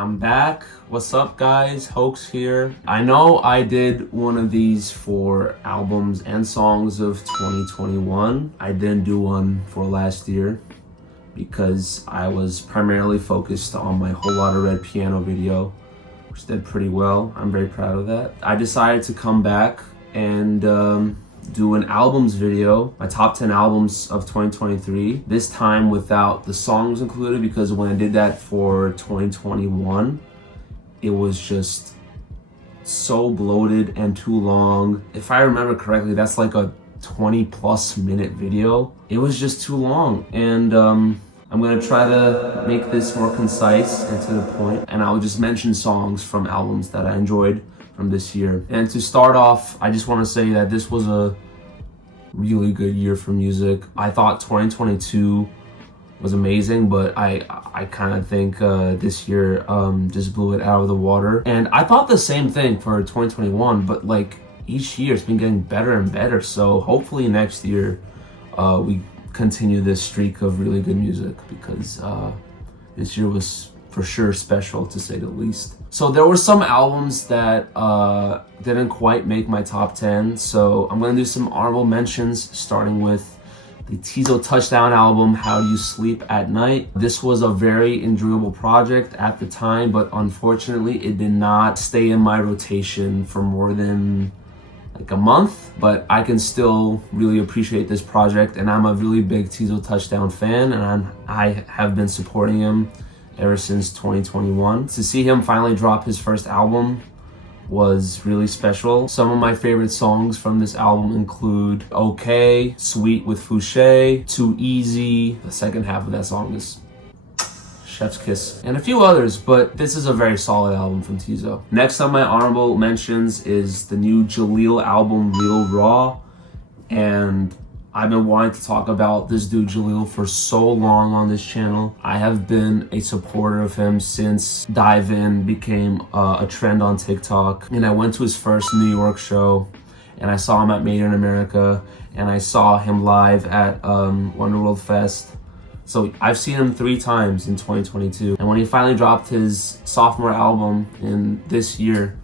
I'm back. What's up, guys? Hoax here. I know I did one of these for albums and songs of 2021. I didn't do one for last year because I was primarily focused on my Whole Lotta Red piano video, which did pretty well. I'm very proud of that. I decided to come back and do an albums video, my top 10 albums of 2023, this time without the songs included, because when I did that for 2021, it was just so bloated and too long. If I remember correctly, that's like a 20+ minute video. It was just too long, and I'm gonna try to make this more concise and to the point, and I'll just mention songs from albums that I enjoyed from this year. And to start off, I just want to say that this was a really good year for music. I thought 2022 was amazing, but I kind of think this year just blew it out of the water. And I thought the same thing for 2021, but like each year it's been getting better and better. So hopefully next year we continue this streak of really good music, because this year was for sure special, to say the least. So there were some albums that didn't quite make my top 10, so I'm gonna do some honorable mentions, starting with the Teezo Touchdown album, How Do You Sleep at Night. This was a very enjoyable project at the time, but unfortunately it did not stay in my rotation for more than like a month, but I can still really appreciate this project, and I'm a really big Teezo Touchdown fan, and I have been supporting him ever since 2021. To see him finally drop his first album was really special. Some of my favorite songs from this album include Okay, Sweet with Foux, Too Easy. The second half of that song is Chef's Kiss, and a few others, but this is a very solid album from Teezo. Next on my honorable mentions is the new JELEEL album, Real Raw, and I've been wanting to talk about this dude JELEEL for so long on this channel. I have been a supporter of him since Dive In became a trend on TikTok, and I went to his first New York show, and I saw him at Made in America, and I saw him live at Wonderworld Fest. So I've seen him 3 times in 2022, and when he finally dropped his sophomore album in this year,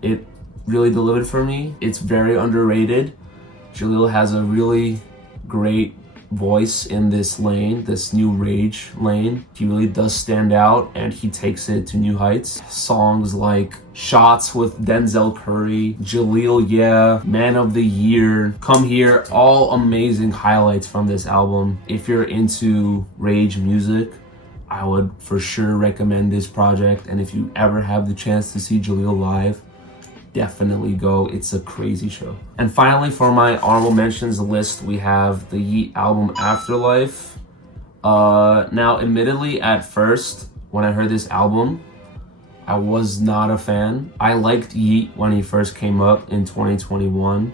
it really delivered for me. It's very underrated. JELEEL has a really great voice in this lane, this new rage lane. He really does stand out, and he takes it to new heights. Songs like Shots with Denzel Curry, JELEEL, Yeah, Man of the Year, Come Here, all amazing highlights from this album. If you're into rage music, I would for sure recommend this project, and if you ever have the chance to see JELEEL live, definitely go. It's a crazy show. And finally, for my honorable mentions list, we have the Yeat album Afterlife. Now, admittedly, at first, when I heard this album, I was not a fan. I liked Yeat when he first came up in 2021,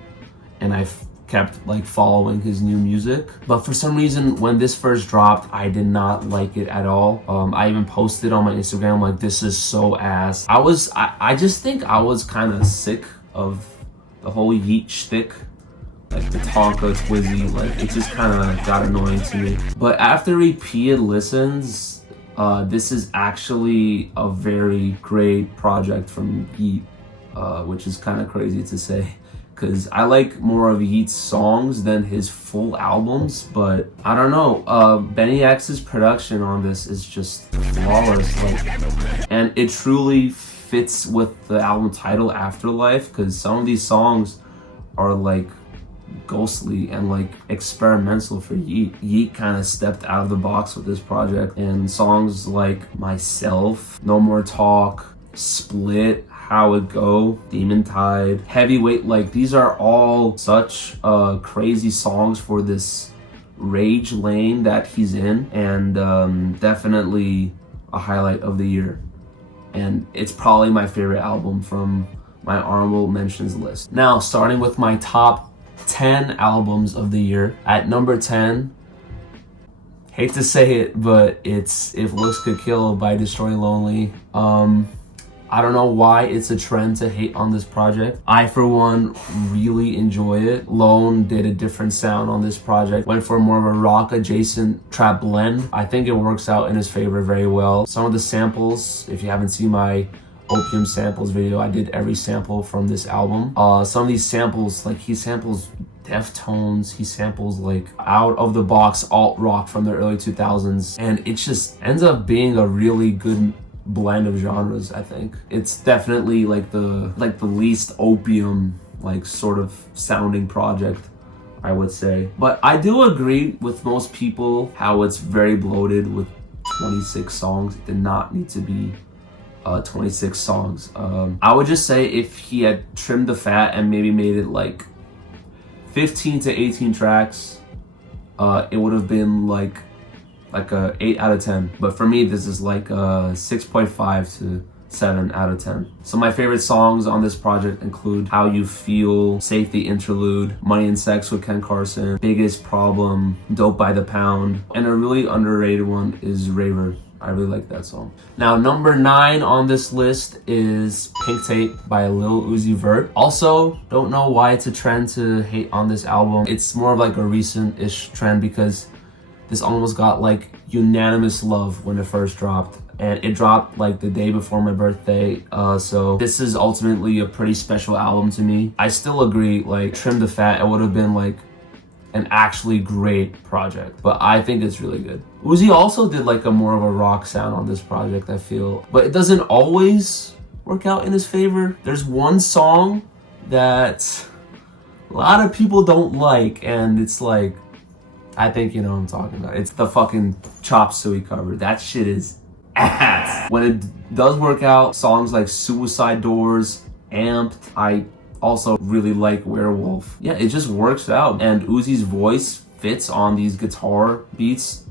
and I kept like following his new music, but for some reason when this first dropped, I did not like it at all. I even posted on my Instagram like, this is so ass. I just think I was kind of sick of the whole Yeat shtick, like the Tonka Twizzy, like it just kind of got annoying to me. But after repeated listens, this is actually a very great project from Yeat, which is kind of crazy to say, because I like more of Yeat's songs than his full albums, but I don't know. Benny X's production on this is just flawless, like, and it truly fits with the album title Afterlife, because some of these songs are like ghostly and like experimental for Yeat. Yeat kind of stepped out of the box with this project, and songs like Myself, No More Talk, Split, How It Go, Demon Tide, Heavyweight, like these are all such crazy songs for this rage lane that he's in, and definitely a highlight of the year. And it's probably my favorite album from my honorable mentions list. Now, starting with my top 10 albums of the year. At number 10, hate to say it, but it's If Looks Could Kill by Destroy Lonely. I don't know why it's a trend to hate on this project. I, for one, really enjoy it. Lone did a different sound on this project, went for more of a rock adjacent trap blend. I think it works out in his favor very well. Some of the samples, if you haven't seen my Opium samples video, I did every sample from this album. Some of these samples, like he samples Deftones, he samples like out of the box alt rock from the early 2000s, and it just ends up being a really good blend of genres. I think it's definitely like the least Opium like sort of sounding project, I would say. But I do agree with most people how it's very bloated with 26 songs. It did not need to be 26 songs. I would just say if he had trimmed the fat and maybe made it like 15 to 18 tracks, it would have been like a 8 out of 10. But for me, this is like a 6.5 to 7 out of 10. Some of my favorite songs on this project include How You Feel, Safety Interlude, Money and Sex with Ken Carson, Biggest Problem, Dope by the Pound, and a really underrated one is Raver. I really like that song. Now, number 9 on this list is Pink Tape by Lil Uzi Vert. Also, don't know why it's a trend to hate on this album. It's more of like a recent-ish trend because this almost got like unanimous love when it first dropped. And it dropped like the day before my birthday. So this is ultimately a pretty special album to me. I still agree, like trim the fat, it would have been like an actually great project, but I think it's really good. Uzi also did like a more of a rock sound on this project, I feel, but it doesn't always work out in his favor. There's one song that a lot of people don't like, and it's like, I think you know what I'm talking about. It's the fucking Chop Suey cover. That shit is ass. When it does work out, songs like Suicide Doors, Amped, I also really like Werewolf. Yeah, it just works out, and Uzi's voice fits on these guitar beats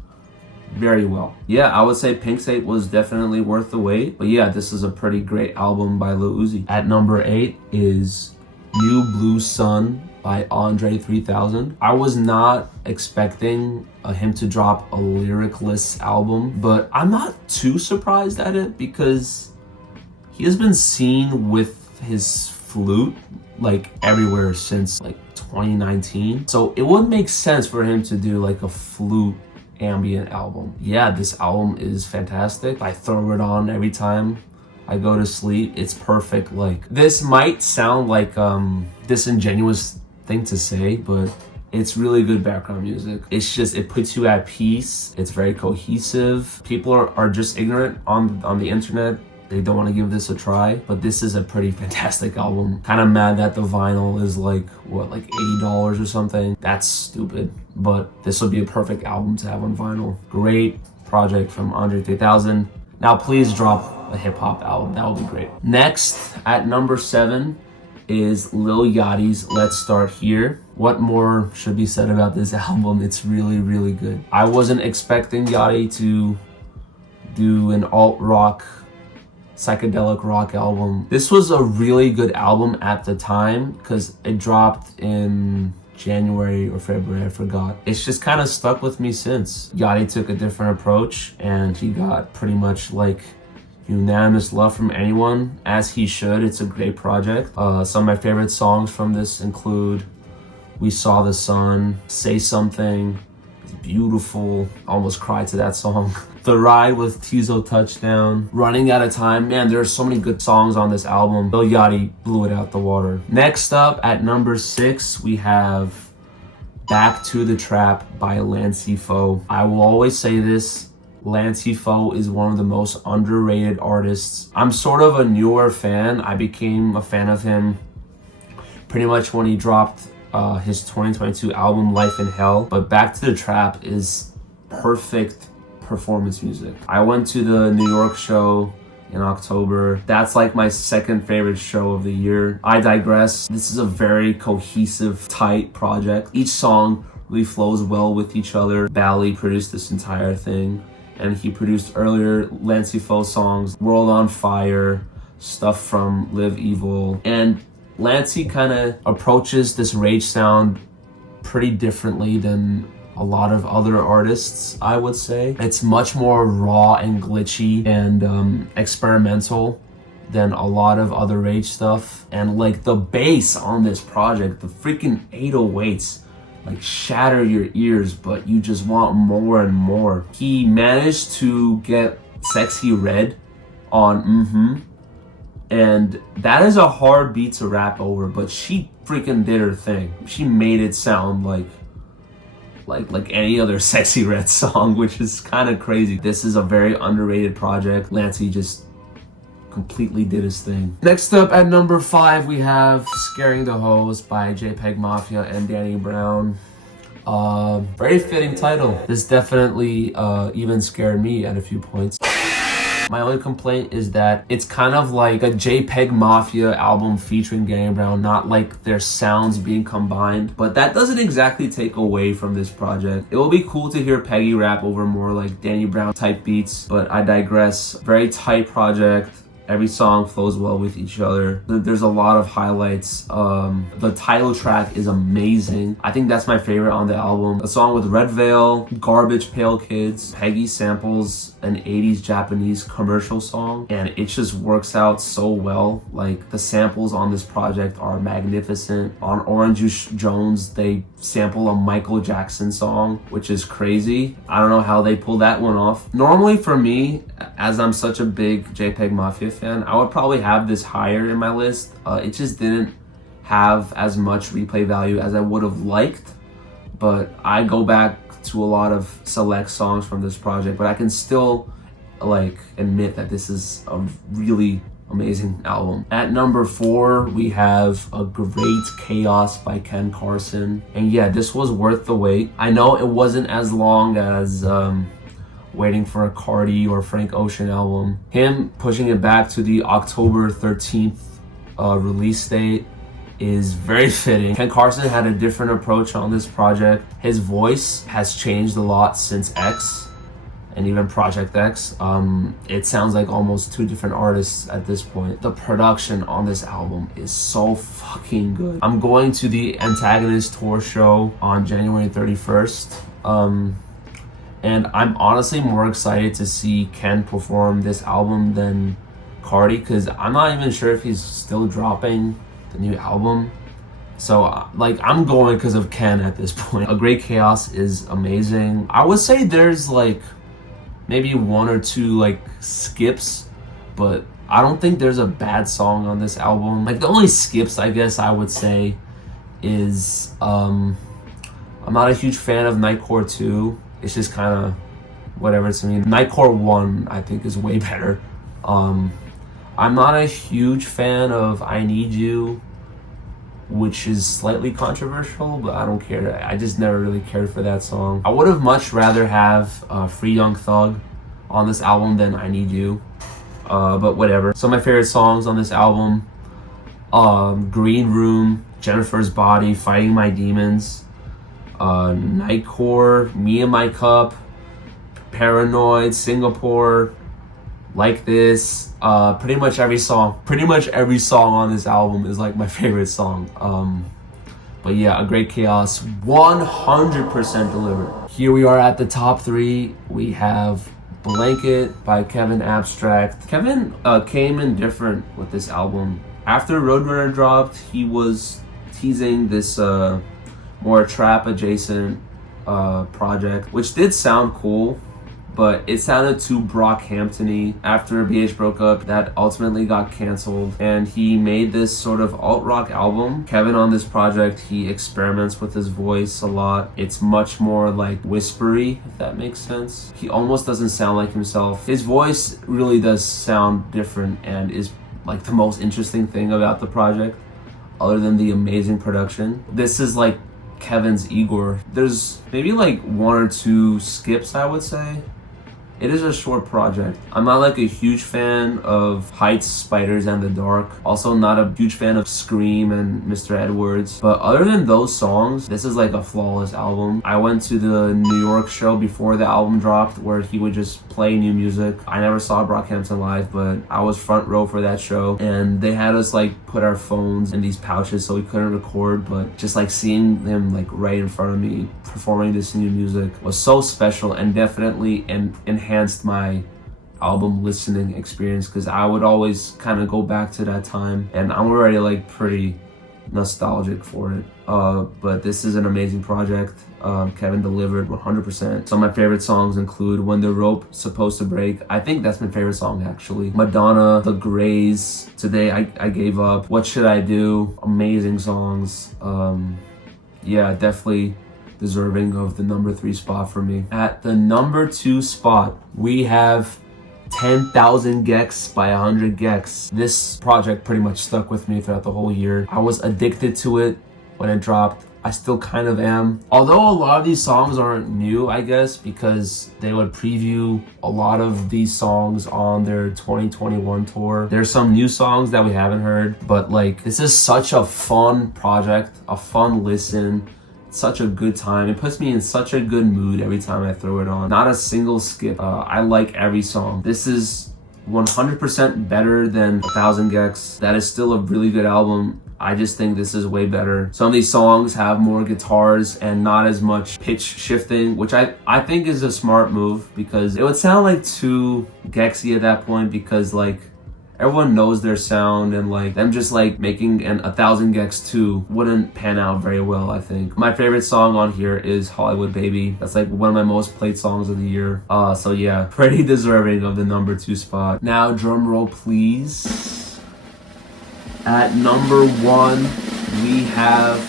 very well. Yeah, I would say Pink Tape was definitely worth the wait, but yeah, this is a pretty great album by Lil Uzi. At number 8 is New Blue Sun by André 3000. I was not expecting him to drop a lyricless album, but I'm not too surprised at it because he has been seen with his flute like everywhere since like 2019. So it would make sense for him to do like a flute ambient album. Yeah, this album is fantastic. I throw it on every time I go to sleep. It's perfect. Like, this might sound like disingenuous thing to say, but it's really good background music. It's just, it puts you at peace. It's very cohesive. People are just ignorant on the internet. They don't want to give this a try, but this is a pretty fantastic album. Kind of mad that the vinyl is like, what, like $80 or something? That's stupid, but this would be a perfect album to have on vinyl. Great project from André 3000. Now please drop a hip hop album, that would be great. Next, at number 7, is Lil Yachty's Let's Start Here. What more should be said about this album? It's really, really good. I wasn't expecting Yachty to do an alt-rock, psychedelic rock album. This was a really good album at the time because it dropped in January or February, I forgot. It's just kind of stuck with me since. Yachty took a different approach and he got pretty much like unanimous love from anyone, as he should. It's a great project. Some of my favorite songs from this include We Saw the Sun, Say Something, it's beautiful, almost cried to that song. The Ride with Teezo Touchdown, Running Out of Time. Man, there are so many good songs on this album. Lil Yachty blew it out the water. Next up, at number 6, we have Back to the Trap by Lany Fo. I will always say this, Lany Fo is one of the most underrated artists. I'm sort of a newer fan. I became a fan of him pretty much when he dropped his 2022 album, Life in Hell. But Back to the Trap is perfect performance music. I went to the New York show in October. That's like my second favorite show of the year. I digress. This is a very cohesive, tight project. Each song really flows well with each other. Bally produced this entire thing, and he produced earlier Lany Fo songs, World on Fire, stuff from Live Evil. And Lancey kind of approaches this rage sound pretty differently than a lot of other artists, I would say. It's much more raw and glitchy and experimental than a lot of other Rage stuff. And like the bass on this project, the freaking 808s, like shatter your ears, but you just want more and more. He managed to get Sexy Red on and that is a hard beat to rap over, but she freaking did her thing. She made it sound like any other Sexy Red song, which is kind of crazy. This is a very underrated project. Lancey just completely did his thing. Next up at number 5, we have Scaring the Hoes by JPEG Mafia and Danny Brown. Very fitting title. This definitely even scared me at a few points. My only complaint is that it's kind of like a JPEG Mafia album featuring Danny Brown, not like their sounds being combined. But that doesn't exactly take away from this project. It will be cool to hear Peggy rap over more like Danny Brown type beats, but I digress. Very tight project. Every song flows well with each other. There's a lot of highlights. The title track is amazing. I think that's my favorite on the album. A song with Red Veil, Garbage Pail Kids. Peggy samples an 80s Japanese commercial song, and it just works out so well. Like, the samples on this project are magnificent. On Orange Juice Jones, they sample a Michael Jackson song, which is crazy. I don't know how they pull that one off. Normally for me, as I'm such a big JPEG Mafia fan, I would probably have this higher in my list. It just didn't have as much replay value as I would have liked, but I go back to a lot of select songs from this project, but I can still like admit that this is a really amazing album. At number 4, we have A Great Chaos by Ken Carson. And yeah, this was worth the wait. I know it wasn't as long as waiting for a Cardi or Frank Ocean album. Him pushing it back to the October 13th release date is very fitting. Ken Carson had a different approach on this project. His voice has changed a lot since X and even Project X. It sounds like almost 2 different artists at this point. The production on this album is so fucking good. I'm going to the Antagonist tour show on January 31st. And I'm honestly more excited to see Ken perform this album than Cardi, because I'm not even sure if he's still dropping the new album. So like, I'm going because of Ken at this point. A Great Chaos is amazing. I would say there's like maybe 1 or 2 like skips, but I don't think there's a bad song on this album. Like, the only skips I guess I would say is I'm not a huge fan of Nightcore 2. It's just kind of whatever to me. Nightcore 1 I think is way better. I'm not a huge fan of I Need You, which is slightly controversial, but I don't care. I just never really cared for that song. I would have much rather have Free Young Thug on this album than I Need You, but whatever. Some of my favorite songs on this album: Green Room, Jennifer's Body, Fighting My Demons, Nightcore, Me and My Cup, Paranoid, Singapore, Like This. Pretty much every song on this album is like my favorite song. But yeah, A Great Chaos 100% delivered. Here we are at the top 3. We have Blanket by Kevin Abstract. Kevin came in different with this album. After Roadrunner dropped, he was teasing this more trap adjacent project, which did sound cool, but it sounded too Brockhampton-y. After BH broke up, that ultimately got canceled, and he made this sort of alt-rock album. Kevin on this project, he experiments with his voice a lot. It's much more like whispery, if that makes sense. He almost doesn't sound like himself. His voice really does sound different and is like the most interesting thing about the project, other than the amazing production. This is like Kevin's Igor. There's maybe like 1 or 2 skips, I would say. It is a short project. I'm not like a huge fan of Heights, Spiders, and the Dark. Also not a huge fan of Scream and Mr. Edwards. But other than those songs, this is like a flawless album. I went to the New York show before the album dropped, where he would just play new music. I never saw Brockhampton live, but I was front row for that show, and they had us like put our phones in these pouches so we couldn't record, but just like seeing him like right in front of me performing this new music was so special, and definitely enhanced my album listening experience, because I would always kind of go back to that time, and I'm already like pretty nostalgic for it. But this is an amazing project. Kevin delivered 100%. Some of my favorite songs include When the Rope's Supposed to Break. I think that's my favorite song actually. Madonna, The Grays, Today I Gave Up, What Should I Do? Amazing songs. Yeah, definitely deserving of the number 3 spot for me. At the number 2 spot, we have 10,000 Gecs by 100 Gecs. This project pretty much stuck with me throughout the whole year. I was addicted to it when it dropped. I still kind of am. Although a lot of these songs aren't new, I guess, because they would preview a lot of these songs on their 2021 tour. There's some new songs that we haven't heard, but like, this is such a fun project, a fun listen, such a good time. It puts me in such a good mood every time I throw it on. Not a single skip. I like every song. This is 100% better than 1,000 Gecs. That is still a really good album. I just think this is way better. Some of these songs have more guitars and not as much pitch shifting, which I think is a smart move, because it would sound like too Gecsy at that point, because like everyone knows their sound, and like them just like making an 1,000 Gecs 2 wouldn't pan out very well, I think. My favorite song on here is Hollywood Baby. That's like one of my most played songs of the year. So yeah, pretty deserving of the number 2 spot. Now drum roll please. At number 1, we have,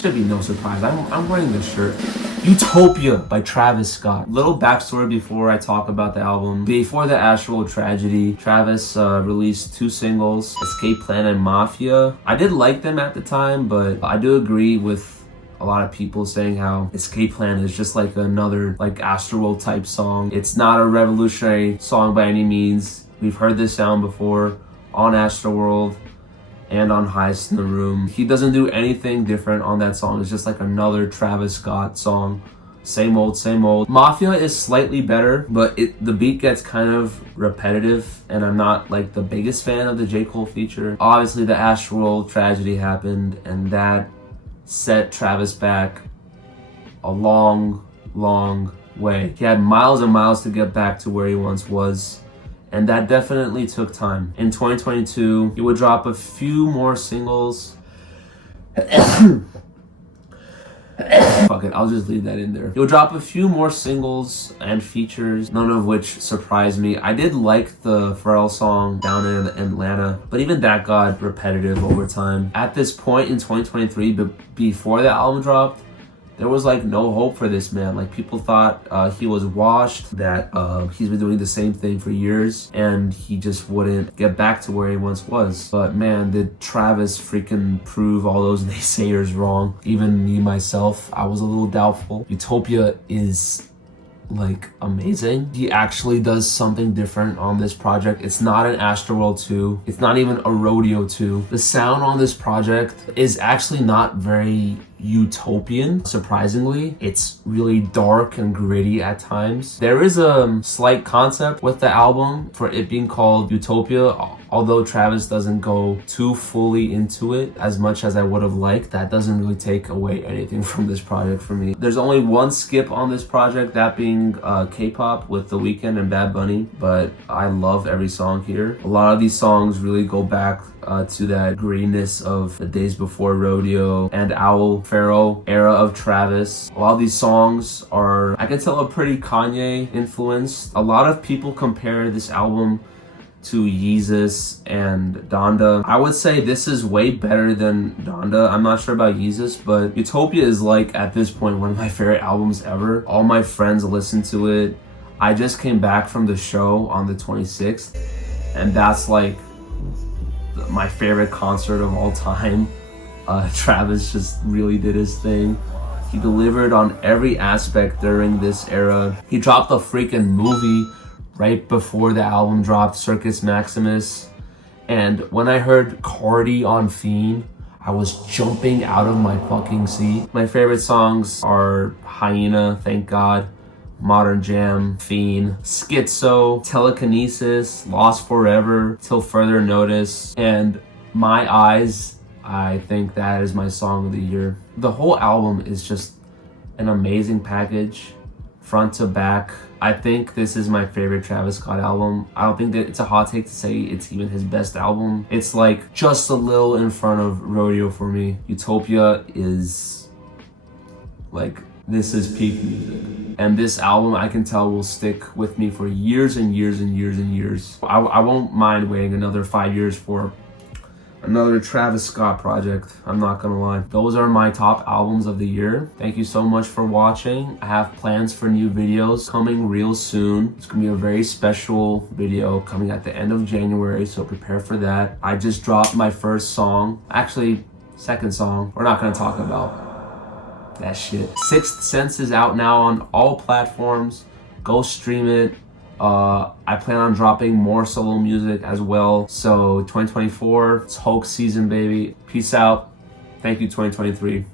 should be no surprise, I'm wearing this shirt, Utopia by Travis Scott. Little backstory before I talk about the album. Before the actual tragedy, Travis released 2 singles, Escape Plan and Mafia. I did like them at the time, but I do agree with a lot of people saying how Escape Plan is just like another like Astroworld type song. It's not a revolutionary song by any means. We've heard this sound before on Astroworld and on Highest in the Room. He doesn't do anything different on that song. It's just like another Travis Scott song. Same old, same old. Mafia is slightly better, but the beat gets kind of repetitive, and I'm not like the biggest fan of the J. Cole feature. Obviously the Astroworld tragedy happened, and that set Travis back a long, long way. He had miles and miles to get back to where he once was, and that definitely took time. In 2022, he would drop a few more singles. Fuck it, I'll just leave that in there. He would drop a few more singles and features, none of which surprised me. I did like the Pharrell song Down in Atlanta, but even that got repetitive over time. At this point in 2023, but before the album dropped, there was like no hope for this man. Like people thought he was washed, that he's been doing the same thing for years and he just wouldn't get back to where he once was. But man, did Travis freaking prove all those naysayers wrong. Even me myself, I was a little doubtful. Utopia is like amazing. He actually does something different on this project. It's not an Astroworld 2. It's not even a Rodeo 2. The sound on this project is actually not very utopian, surprisingly. It's really dark and gritty at times. There is a slight concept with the album for it being called Utopia, although Travis doesn't go too fully into it as much as I would have liked. That doesn't really take away anything from this project for me. There's only one skip on this project, that being K-pop with The Weeknd and Bad Bunny, but I love every song here. A lot of these songs really go back to that grittiness of the Days Before Rodeo and Owl Pharaoh era of Travis. A lot of these songs are, I can tell, a pretty Kanye influenced. A lot of people compare this album to Yeezus and Donda. I would say this is way better than Donda. I'm not sure about Yeezus, but Utopia is like, at this point, one of my favorite albums ever. All my friends listen to it. I just came back from the show on the 26th, and that's like my favorite concert of all time. Travis just really did his thing. He delivered on every aspect during this era. He dropped a freaking movie right before the album dropped, Circus Maximus. And when I heard Cardi on Fiend, I was jumping out of my fucking seat. My favorite songs are Hyena, Thank God, Modern Jam, Fiend, Schizo, Telekinesis, Lost Forever, Till Further Notice, and My Eyes. I think that is my song of the year. The whole album is just an amazing package front to back. I think this is my favorite Travis Scott album. I don't think that it's a hot take to say it's even his best album. It's like just a little in front of Rodeo for me. Utopia is like, this is peak music. And this album, I can tell, will stick with me for years and years and years and years. I won't mind waiting another 5 years for another Travis Scott project, I'm not gonna lie. Those are my top albums of the year. Thank you so much for watching. I have plans for new videos coming real soon. It's gonna be a very special video coming at the end of January, so prepare for that. I just dropped my first song, actually second song. We're not gonna talk about that shit. Sixth Sense is out now on all platforms. Go stream it. I plan on dropping more solo music as well. So 2024, it's Hoax season, baby. Peace out. Thank you, 2023.